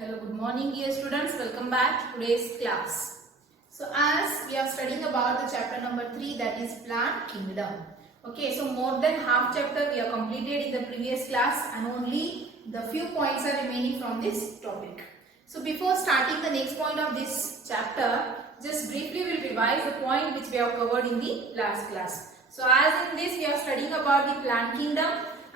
Hello, good morning dear students. Welcome back to today's class. So as we are studying about the chapter number 3, that is plant kingdom. Okay, so more than half chapter we have completed in the previous class and only the few points are remaining from this topic. So before starting the next point of this chapter, just briefly we will revise the point which we have covered in the last class. So as in this we are studying about the plant kingdom.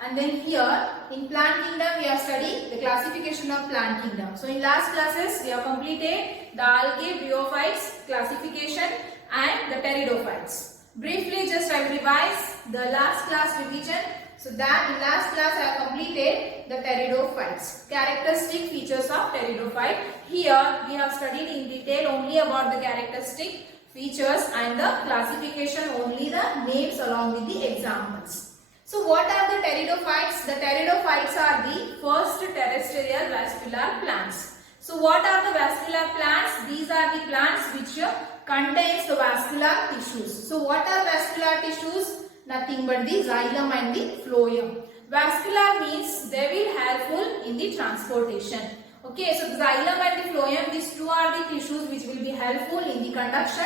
And then here in plant kingdom we are studying the classification of plant kingdom. So in last classes we have completed the algae, bryophytes classification and the pteridophytes. Briefly just I will revise the last class revision. So that in last class I have completed the pteridophytes, characteristic features of pteridophyte. Here we have studied in detail only about the characteristic features and the classification, only the names along with the examples. So what are the pteridophytes? The pteridophytes are the first terrestrial vascular plants. So what are the vascular plants? These are the plants which contains the vascular tissues. So what are vascular tissues? Nothing but the xylem and the phloem. Vascular means they will helpful in the transportation. Okay, so the xylem and the phloem, these two are the tissues which will be helpful in the conduction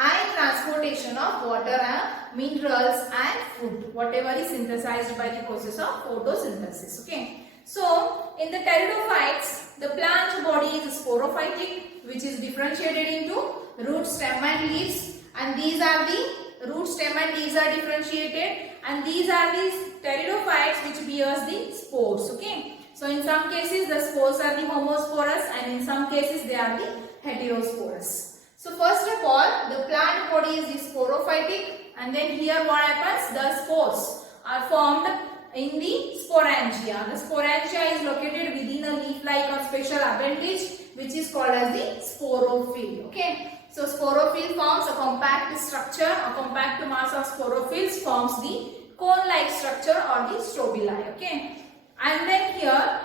and transportation of water and minerals and food, whatever is synthesized by the process of photosynthesis. Okay, so in the pteridophytes, the plant body is sporophytic, which is differentiated into root, stem and leaves, and these are the root, stem and leaves are differentiated, and these are the pteridophytes which bears the spores. Okay, so in some cases the spores are the homosporous and in some cases they are the heterosporous. So first of all, the plant body is the sporophytic, and then here what happens? The spores are formed in the sporangia. The sporangia is located within a leaf-like or special appendage which is called as the sporophyll. Okay, so sporophyll forms a compact structure. A compact mass of sporophylls forms the cone-like structure or the strobili. Okay, and then here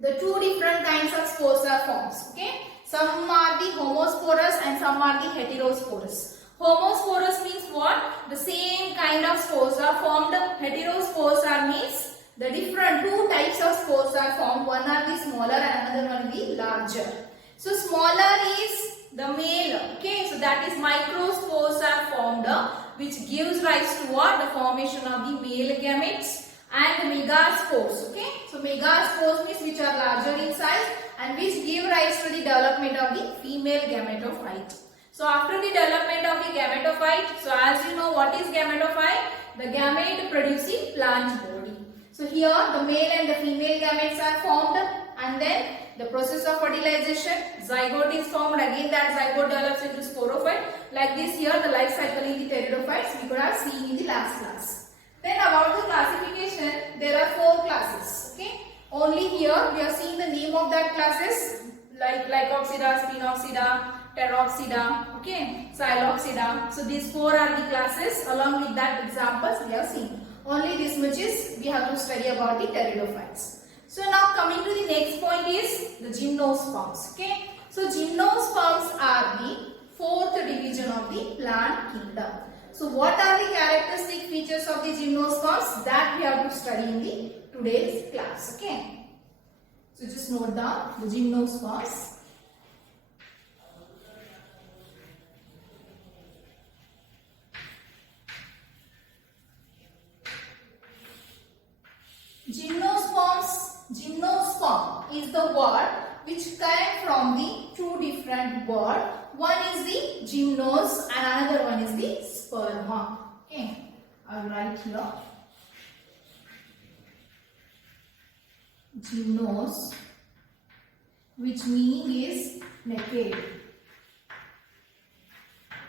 the two different kinds of spores are formed. Okay, some are the homosporous and some are the heterosporous. Homosporous means what? The same kind of spores are formed. Heterosporous are means the different two types of spores are formed. One are the smaller and another one the larger. So smaller is the male. Okay, so that is microspores are formed, which gives rise to what? The formation of the male gametes. And the megaspores. Okay, so megaspores means which are larger in size and which give rise to the development of the female gametophyte. So after the development of the gametophyte, so as you know what is gametophyte? The gamete producing plant body. So here the male and the female gametes are formed, and then the process of fertilization, zygote is formed. Again that zygote develops into sporophyte. Like this here the life cycle in the pteridophytes we could have seen in the last class. Then about the classification, there are 4 classes. Okay, only here we are seeing the name of that classes like Lycoxida, Spinoxida, Pteroxida, okay, Xyloxida. So these 4 are the classes. Along with that examples we have seen. Only this much is we have to study about the pteridophytes. So now coming to the next point is the gymnosperms. Okay, so gymnosperms are the 4th division of the plant kingdom. So what are the characteristic features of the gymnosperms? That we have to study in the today's class. Okay, so just note down the gymnosperms. Gymnosperm is the word which came from the 2 different words. One is the gymnos and another one is the sperma. Okay, I will write here. Gymnos, which meaning is naked,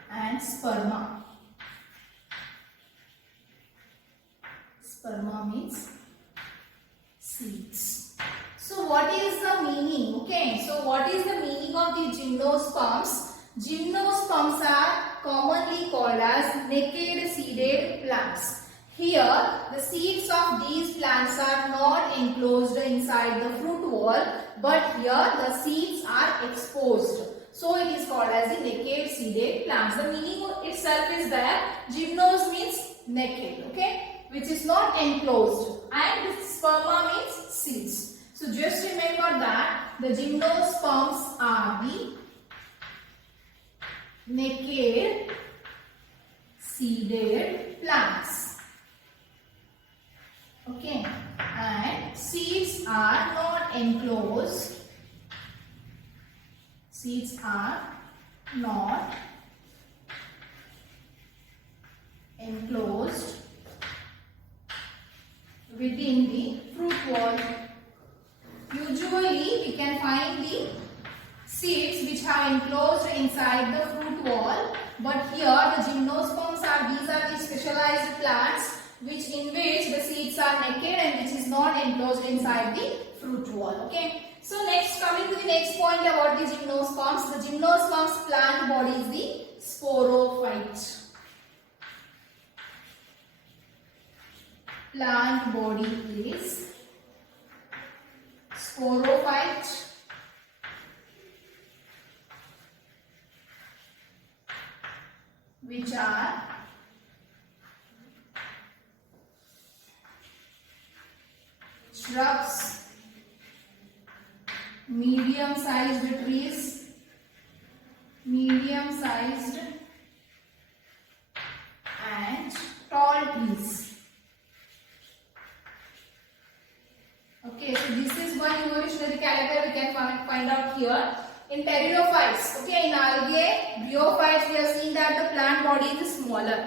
and sperma. Sperma means seeds. So what is the meaning? Okay, so what is the meaning of the gymnosperms? Gymnosperms are commonly called as naked seeded plants. Here the seeds of these plants are not enclosed inside the fruit wall, but here the seeds are exposed. So it is called as the naked seeded plants. The meaning itself is that gymnos means naked, okay, which is not enclosed, and sperma means seeds. So just remember that the gymnosperms are the naked seeded plants. Okay, and seeds are not enclosed. Seeds are not enclosed within the fruit wall. Usually we can find the seeds which are enclosed inside the fruit wall, but here the gymnosperms these are the specialized plants in which the seeds are naked and which is not enclosed inside the fruit wall. Okay. So next, coming to the next point about the gymnosperms. The gymnosperms plant body is the sporophyte. Plant body is sporophyte. Which are shrubs, medium-sized trees, medium-sized and tall trees. Okay, so this is one evolutionary character we can find out here. In pteridophytes, okay, in algae, bryophytes, we have seen that the plant body is smaller.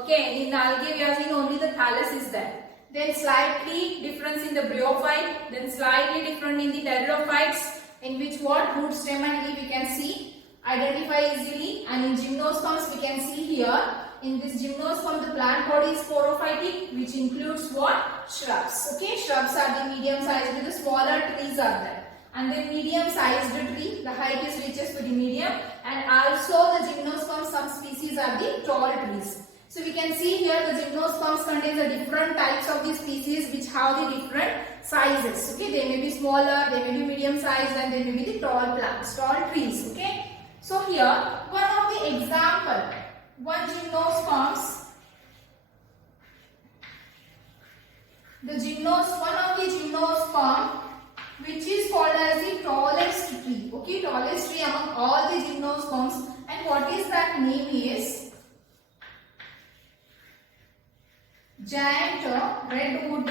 Okay, in algae we have seen only the thallus is there. Then slightly difference in the bryophyte, then slightly different in the pteridophytes, in which what root, stem and leaf we can see, identify easily. And in gymnosperms we can see here, in this gymnosperm the plant body is sporophytic, which includes what? Shrubs. Okay, shrubs are the medium sized, the smaller trees are there. And then medium sized tree, the height is reaches to the medium, and also the gymnosperms, some species are the tall trees. So we can see here the gymnosperms contains the different types of the species which have the different sizes. Okay, they may be smaller, they may be medium sized, and they may be the tall plants, tall trees. Okay, so here one of the example, one of the gymnosperm which is called as the tallest tree. Okay, tallest tree among all the gymnosperms, and what is that name is giant redwood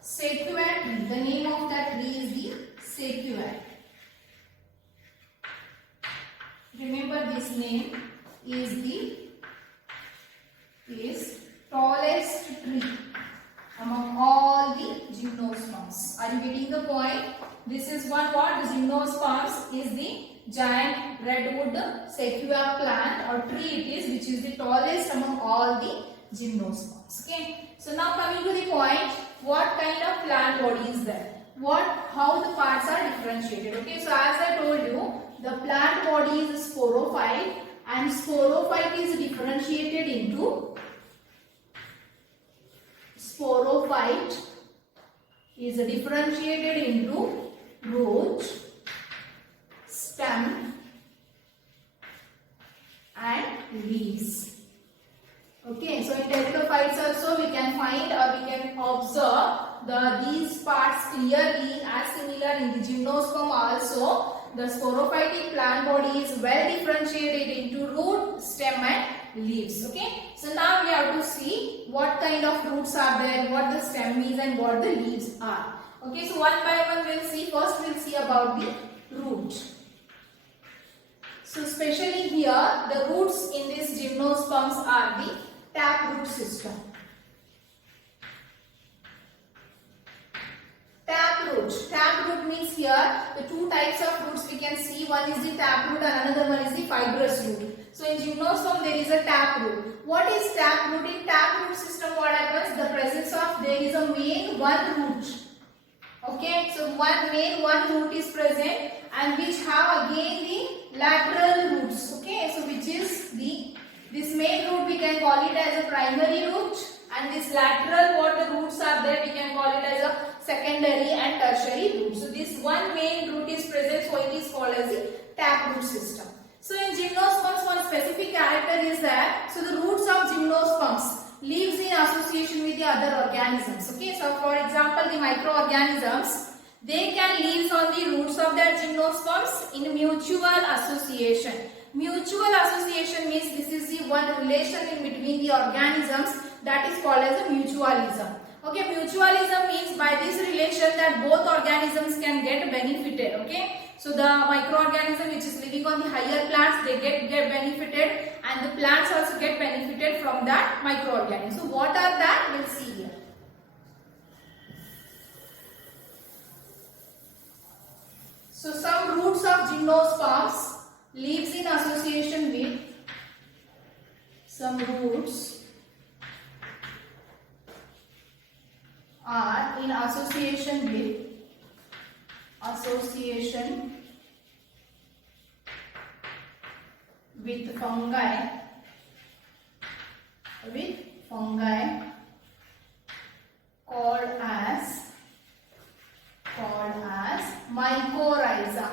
sequoia tree. The name of that tree is the sequoia. Remember, this name is tallest tree among all the gymnosperms. Are you getting the point? This is what the gymnosperms is the giant redwood sequoia plant or tree it is, which is the tallest among all the gymnosperms. Okay. So now coming to the point, what kind of plant body is there? How the parts are differentiated. Okay. So as I told you, the plant body is sporophyte, and sporophyte is differentiated into root, stem and leaves. Okay, so in pteridophytes also we can find or we can observe these parts clearly as similar in the gymnosperm also. The sporophytic plant body is well differentiated into root, stem and leaves. Okay, so now we have to see what kind of roots are there, what the stem is and what the leaves are. Okay, so one by one we'll see. First we'll see about the root. So especially here the roots in these gymnosperms are the taproot system. Taproot means here the two types of roots we can see. One is the taproot and another one is the fibrous root. So in gymnosperm there is a taproot. What is taproot? In taproot system what happens? The presence of there is a main one root. Okay, so one root is present and which have again the lateral roots. Okay, so which is this main root we can call it as a primary root, and this lateral what the roots are there we can call it as a secondary and tertiary root. So this one main root is present, so it is called as the taproot system. So in gymnosperms one specific character is that, so the roots of gymnosperms lives in association association with the other organisms. Okay, so for example, the microorganisms, they can live on the roots of their gymnosperms in mutual association. Mutual association means this is the one relation in between the organisms, that is called as a mutualism. Okay, mutualism means by this relation that both organisms can get benefited. Okay, so the microorganism which is living on the higher plants, they get benefited, and the plants also get benefited from that microorganism. So what are that? We'll see here. So some roots of gymnosperms lives in association with some roots are in association with fungi called as mycorrhiza.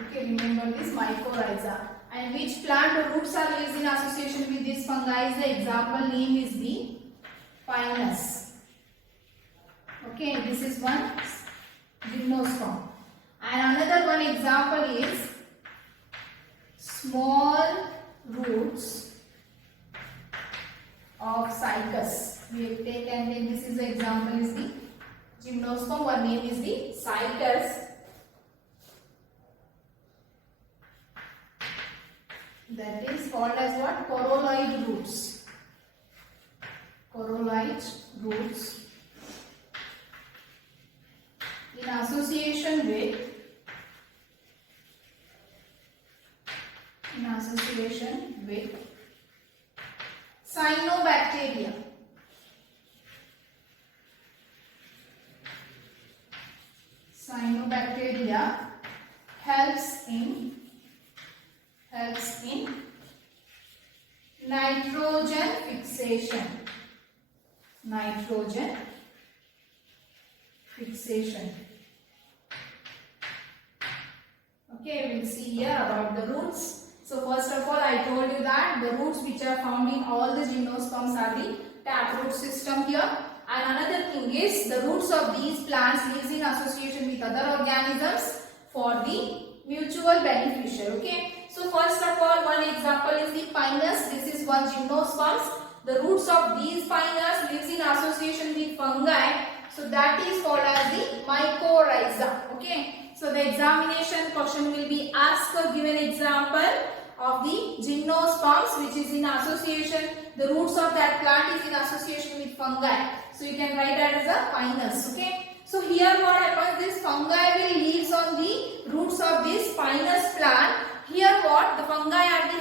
Okay, remember this mycorrhiza. And which plant roots are lives in association with this fungi? The example name is the Pinus. Okay, this is one gymnosperm. And another one example is small roots of Cycas. We have taken, and this is the example is the gymnosperm. One name is the Cycas. That is called as what? Corolloid roots. Corolloid roots in association with cyanobacteria. Cyanobacteria helps in nitrogen fixation. Okay, we'll see here about the roots. So first of all, I told you that the roots which are found in all the gymnosperms are the taproot system here. And another thing is the roots of these plants lives in association with other organisms for the mutual beneficial. Okay. So first of all, one example is the Pinus. This is one gymnosperms. The roots of these Pinus lives in association with fungi. So that is called as the mycorrhiza. Okay. So the examination question will be asked or give an example of the gymnosperms which is in association. The roots of that plant is in association with fungi. So you can write that as a Pinus. Okay. So here what happens, this fungi will lives on the roots of this Pinus plant. Here what? The fungi are the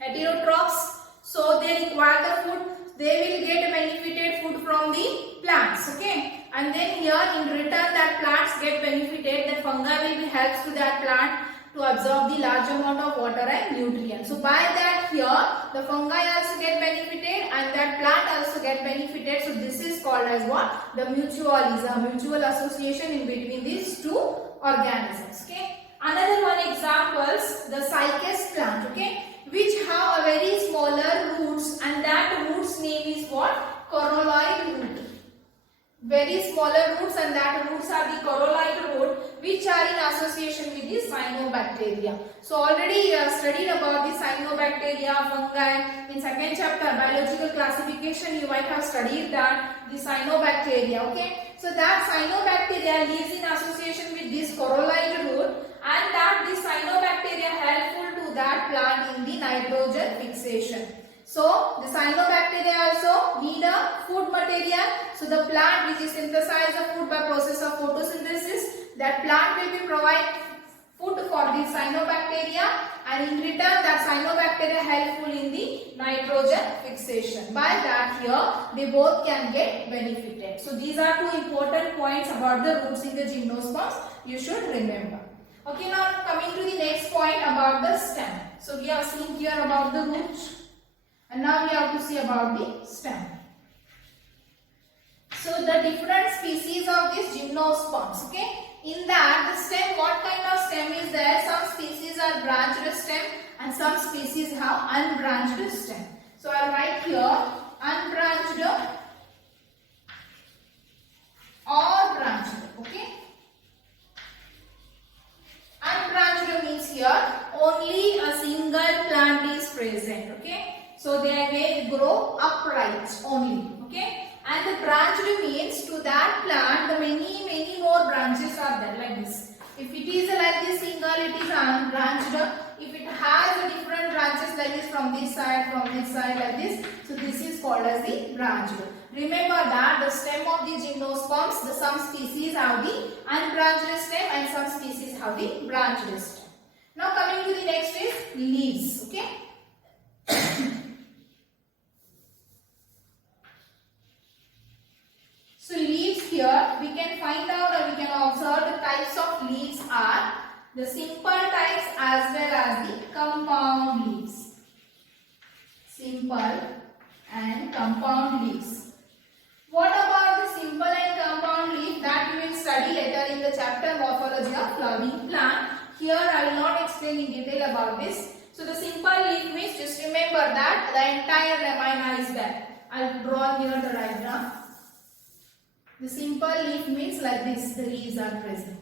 heterotrophs. So they require the food. They will get benefited food from the plants. Okay. And then here in return that plants get benefited, that fungi will be helps to that plant to absorb the large amount of water and nutrients. So by that here the fungi also get benefited and that plant also get benefited. So this is called as what? The mutualism, mutual association in between these two organisms. Okay. Another one examples, the Cycas plant, okay, which have a very smaller roots, and that roots name is what? Corolloid root. Very smaller roots, and that roots are the corolloid root, which are in association with the cyanobacteria. So already you have studied about the cyanobacteria, fungi. In second chapter, biological classification, you might have studied that the cyanobacteria. Okay, so that cyanobacteria lives in association with this corolloid root, and that this cyanobacteria helpful to that plant in the nitrogen fixation. So the cyanobacteria also need a food material. So the plant which is synthesize the food by process of photosynthesis, that plant will be provide food for the cyanobacteria, and in return that cyanobacteria helpful in the nitrogen fixation. By that here they both can get benefited. So these are two important points about the roots in the gymnosperms you should remember. Okay, now coming to the next point about the stem. So we have seen here about the root, and now we have to see about the stem. So the different species of these gymnosperms, okay, in that the stem, what kind of stem is there? Some species are branched stem and some species have unbranched stem. So I'll write here unbranched or branched. Okay. Unbranched means here only a single plant is present. Okay. So they may grow upright only. Okay. And the branched means to that plant the many more branches are there like this. If it is like this single, it is unbranched. If it has different branches like this from this side like this, so this is called as the branched. Remember that the stem of the gymnosperms, some species have the unbranched stem and some species have the branched stem. Now coming to the next is leaves. Okay. So leaves here we can find out or we can observe the types of leaves are the simple types as well as the compound leaves. Simple and compound leaves. What about the simple and compound leaf? That we will study later in the chapter Morphology of Flowering Plant. Here I will not explain in detail about this. So the simple leaf means just remember that the entire lamina is there. I will draw here the diagram. The simple leaf means like this, the leaves are present.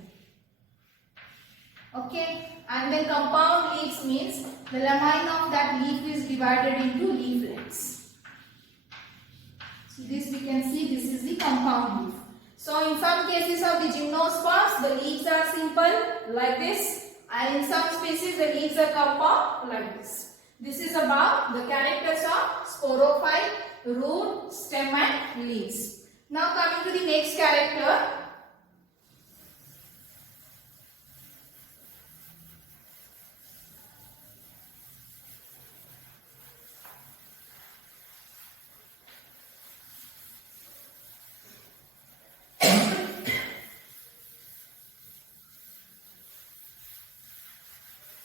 Okay, and then compound leaves means the lamina of that leaf is divided into leaflets. So this we can see, this is the compound leaf. So in some cases of the gymnosperms, the leaves are simple like this, and in some species the leaves are compound like this. This is about the characters of sporophyte, root, stem and leaves. Now coming to the next character.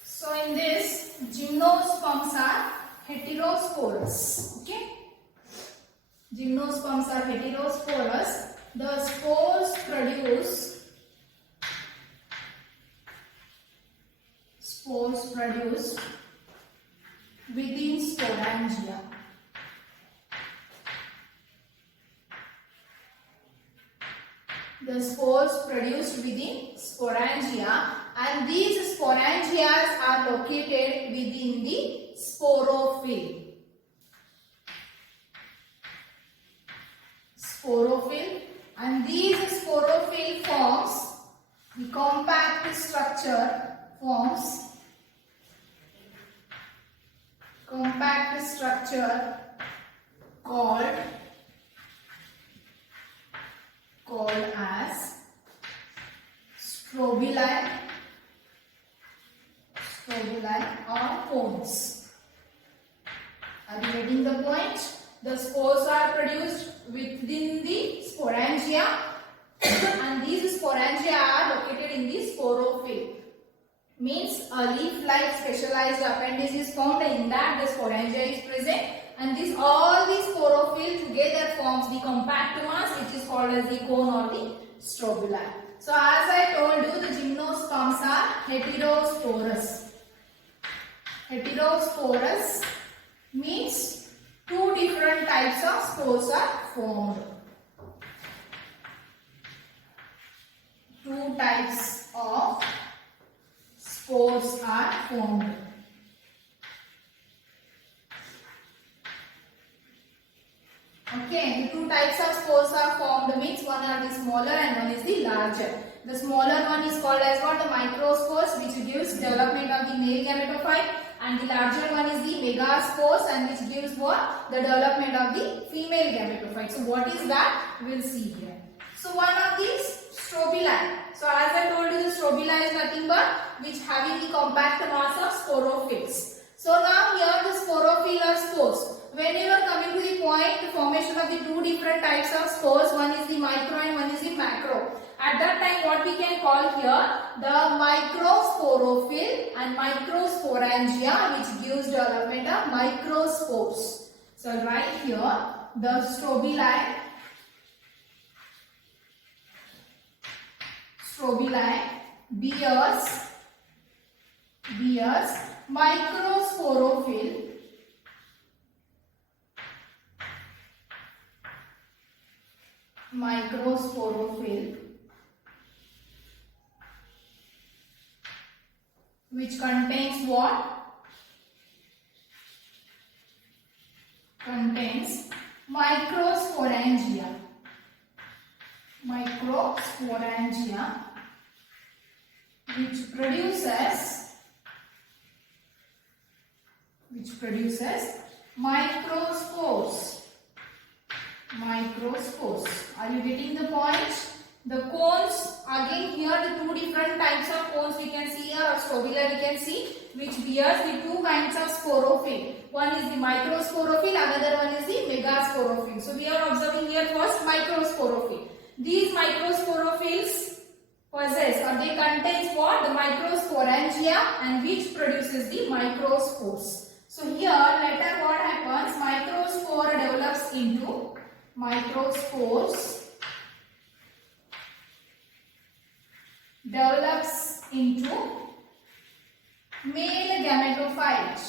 So in this, gymnosperms are heterosporous. Okay. Gymnosperms are heterosporous. The spores produce within sporangia. The spores produced within sporangia, and these sporangias are located within the sporophyll. And these sporophyll forms the compact structure called as strobili or cones. Are you getting the point? The spores are produced within the sporangia and these sporangia are located in the sporophyll. Means a leaf-like specialized appendage is found, and in that the sporangia is present, and all these sporophyll together forms the compact mass which is called as the cone or the strobili. So as I told you, the gymnosperms are heterosporous. Heterosporous means two different types of spores are formed. Two types of spores are formed. Okay, the two types of spores are formed means one are the smaller and one is the larger. The smaller one is called as what? The microspores, which gives development of the male gametophyte, and the larger one is the megaspores, and which gives what? The development of the female gametophyte. So what is that? We will see here. So one of these strobili. So as I told you, the strobili is nothing but which having the compact mass of sporophylls. So now here the sporophyll are spores. When you are coming to the point, the formation of the two different types of spores, one is the micro and one is the macro. At that time, what we can call here the microsporophyll and microsporangia, which gives development of microspores. So right here, the strobili bears microsporophyll, which contains what? Contains microsporangia. Which produces microspores. Are you getting the point? The cones, again here the two different types of cones we can see here, or strobila we can see, which bears the two kinds of sporophyll. One is the microsporophyll, another one is the megasporophyll. So we are observing here first microsporophyll. These microsporophylls possess, or they contain what? The microsporangia, and which produces the microspores. So here later what happens? Microspore develops into microspores. Develops into male gametophyte.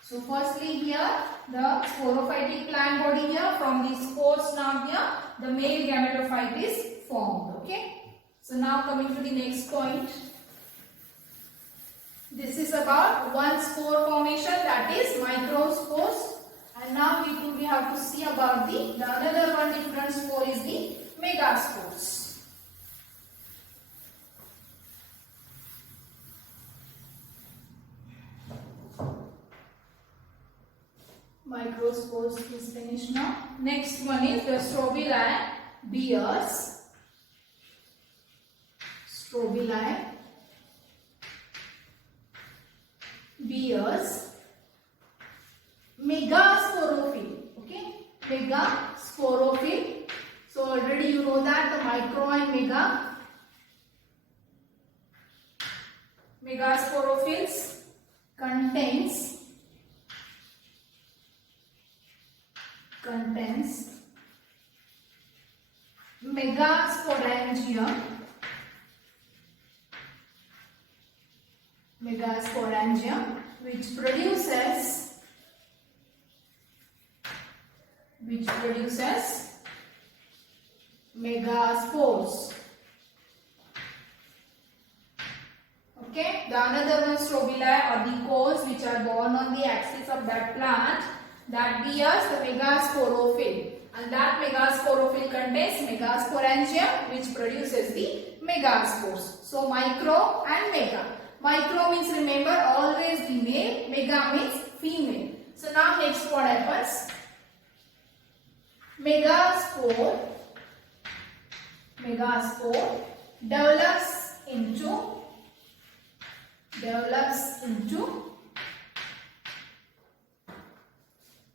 So firstly here the sporophytic plant body here, from the spores now here the male gametophyte is formed. Okay. So now coming to the next point. This is about one spore formation, that is microspores. And now we have to see about the another one different spore is the megaspores. Microspores is finished now. Next one is the strobilae bears. Megasporophyll. Okay, megasporophyll. So already you know that the micro and megasporophylls contains megasporangium, which produces megaspores. Okay, the another one strobilae, or the cones which are born on the axis of that plant, that bears the megasporophyll, and that megasporophyll contains megasporangium, which produces the megaspores. So micro and mega. Micro means, remember, always the male, mega means female. So now next what happens? Megaspore develops into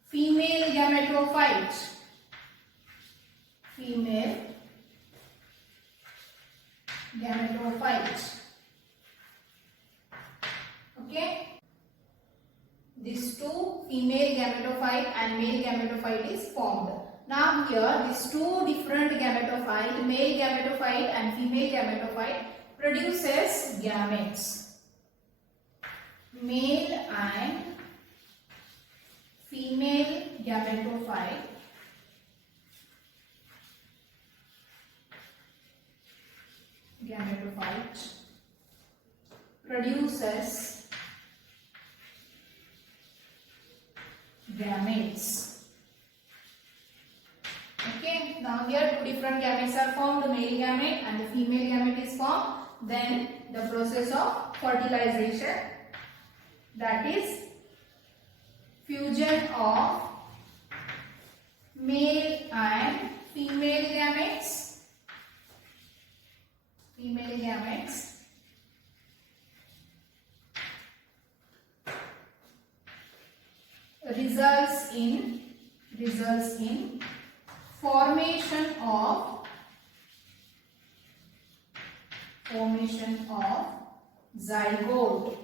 female gametophyte. Okay, these two, female gametophyte and male gametophyte, is formed. Now here these two different gametophyte, male gametophyte and female gametophyte, produces gametes. Male and female gametophyte produces gametes. Okay, now here two different gametes are formed, the male gamete and the female gamete is formed. Then the process of fertilization, that is fusion of male and female gametes. Results in formation of zygote.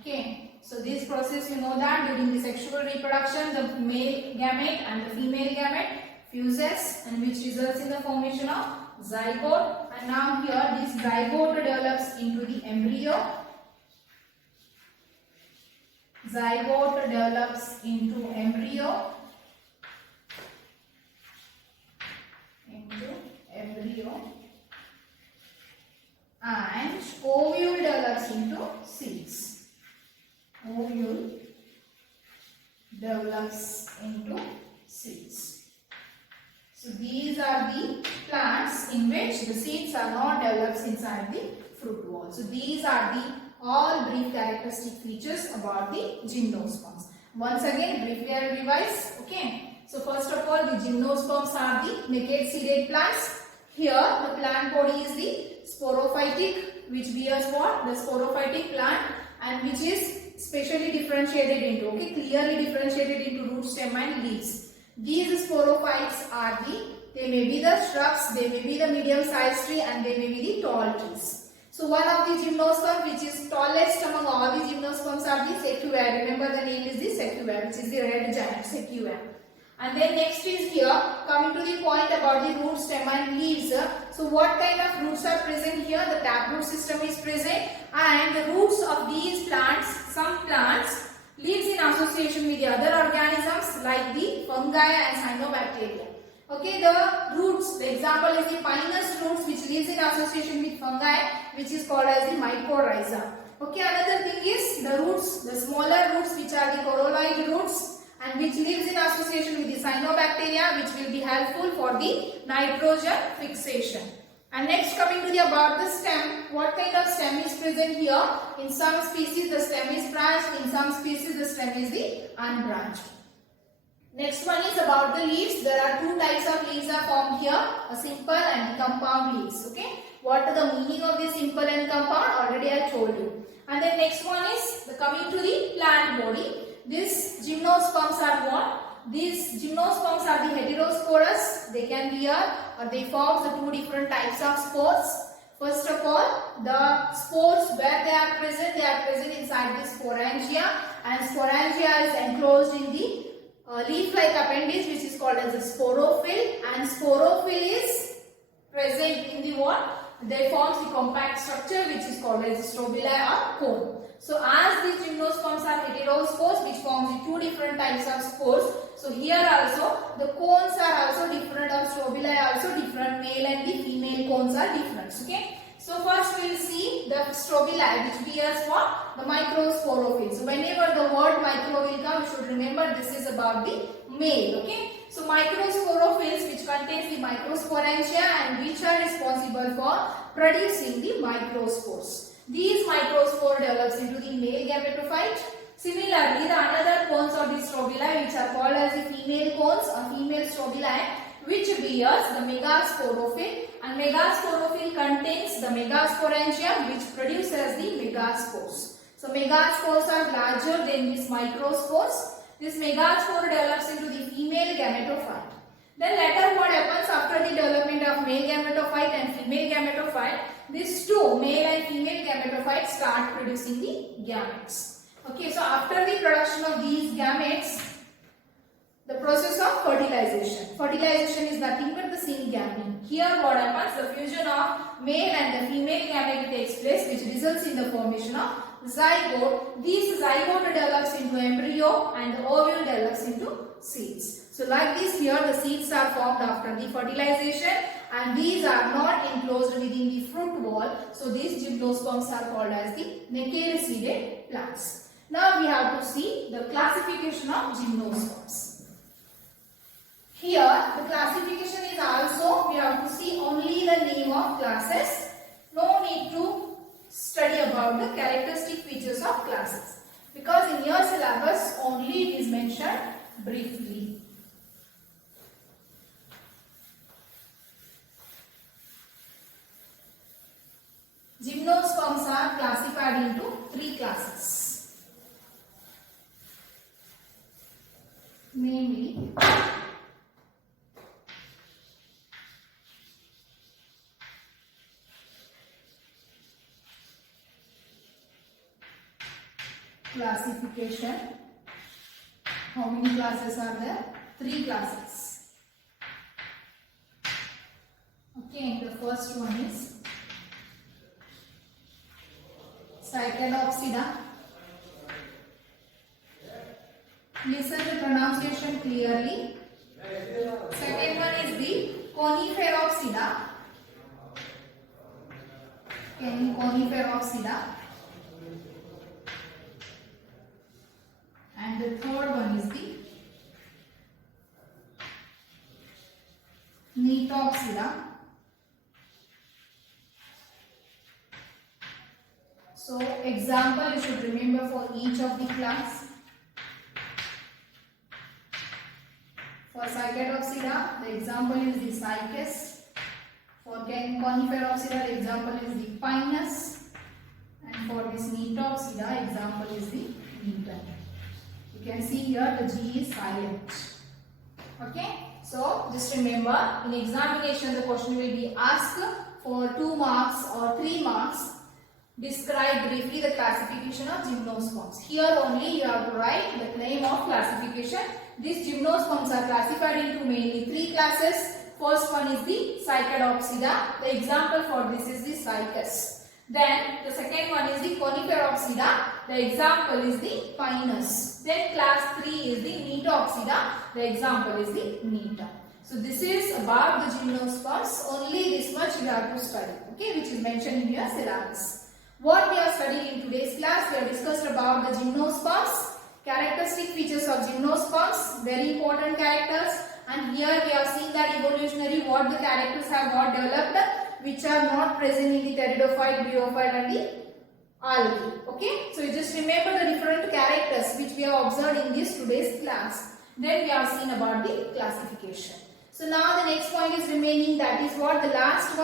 Okay, so this process, you know that during the sexual reproduction, the male gamete and the female gamete fuses, and which results in the formation of zygote. And now here this zygote develops into the embryo. Zygote develops into embryo. And ovule develops into seeds. Ovule develops into seeds. So these are the plants in which the seeds are not developed inside the fruit wall. So these are the all brief characteristic features about the gymnosperms. Once again, briefly I will revise. Okay. So first of all, the gymnosperms are the naked seeded plants. Here the plant body is the sporophytic, which bears what? The sporophytic plant, and which is specially differentiated into, okay, clearly differentiated into root, stem and leaves. These sporophytes are they may be the shrubs, they may be the medium sized tree, and they may be the tall trees. So one of the gymnosperm which is tallest among all the gymnosperms are the sequoia. Remember the name is the sequoia, which is the red giant sequoia. And then next is here, coming to the point about the root, stem and leaves. So what kind of roots are present here? The taproot system is present, and the roots of these plants, some plants lives in association with the other organisms like the fungi and cyanobacteria. Okay, the roots, the example is the pinus roots which lives in association with fungi, which is called as the mycorrhiza. Okay, another thing is the roots, the smaller roots which are the coralloid roots, and which lives in association with the cyanobacteria, which will be helpful for the nitrogen fixation. And next, coming to the about the stem, what kind of stem is present here? In some species the stem is branched, in some species the stem is the unbranched. Next one is about the leaves. There are two types of leaves are formed here, a simple and compound leaves. Okay, what are the meaning of the simple and compound? Already I told you. And then next one is the coming to the plant body. These gymnosperms are what? These gymnosperms are the heterosporous. They can bear or they form the two different types of spores. First of all, the spores where they are present inside the sporangia, and sporangia is enclosed in the leaf-like appendage, which is called as a sporophyll, and sporophyll is present in the what? They form the compact structure which is called as a strobili or cone. So as these gymnosperms are heterospores, which forms the two different types of spores. So here also the cones are also different, or strobili are also different. Male and the female cones are different. Okay. So first we will see the strobili, which bears what? The microsporophyll. So whenever the word micro will come, you should remember this is about the male. Okay. So microsporophylls, which contains the microsporangia and which are responsible for producing the microspores. These microspore develops into the male gametophyte. Similarly, the another cones of the strobili, which are called as the female cones or female strobili, which bears the megasporophyll, and megasporophyll contains the megasporangium, which produces the megaspores. So megaspores are larger than these microspores. This megaspore develops into the female gametophyte. Then later what happens after the development of male gametophyte and female gametophyte? These two, male and female gametophytes, start producing the gametes. Okay, so after the production of these gametes, the process of fertilization. Fertilization is nothing but the syngamming. Here what happens? The fusion of male and the female gamete takes place, which results in the formation of zygote. This zygote develops into embryo and the ovule develops into seeds. So like this, here the seeds are formed after the fertilization, and these are not enclosed within the fruit wall. So these gymnosperms are called as the naked seeded plants. Now we have to see the classification of gymnosperms. Here the classification is also, we have to see only the name of classes. No need to study about the characteristic features of classes, because in your syllabus only it is mentioned briefly. Gymnosperms are classified into three classes, namely classification. How many classes are there? Three classes. first one is Cycadopsida. Listen the pronunciation clearly. Second one is the Coniferopsida. Coniferopsida. And the third one is the Nitopsida. So example you should remember for each of the class. For Cycadopsida, the example is the Cycas. For Coniferopsida, the example is the Pinus. And for this Nitopsida, example is the Niton. You can see here the G is silent. Okay. So just remember, in examination the question will be asked for 2 marks or 3 marks. Describe briefly the classification of gymnosperms. Here only you have to write the name of classification. These gymnosperms are classified into mainly 3 classes. First one is the Cycadopsida. The example for this is the Cycas. Then the second one is the Coniferopsida. The example is the Pinus. Then class 3 is the Nitopsida. The example is the Nita. So this is about the gymnosperms. Only this much you have to study. Okay, which is mentioned in your syllabus. What we are studying in today's class, we have discussed about the gymnosperms, characteristic features of gymnosperms, very important characters, and here we have seen that evolutionary what the characters have got developed which are not present in the pteridophyte, bryophyte and the algae. Okay, so you just remember the different characters which we have observed in this today's class. Then we have seen about the classification. So now the next point is remaining, that is what the last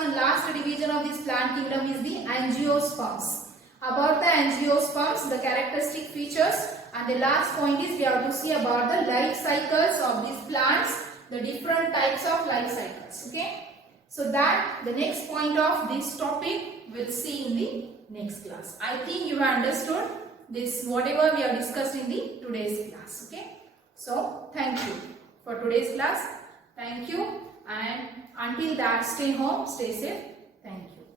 division of this plant kingdom is the angiosperms. About the angiosperms, the characteristic features, and the last point is we have to see about the life cycles of these plants, the different types of life cycles. Okay. So that the next point of this topic we'll see in the next class. I think you have understood this whatever we have discussed in the today's class. Okay. So thank you for today's class. Thank you, and until that, stay home, stay safe. Thank you.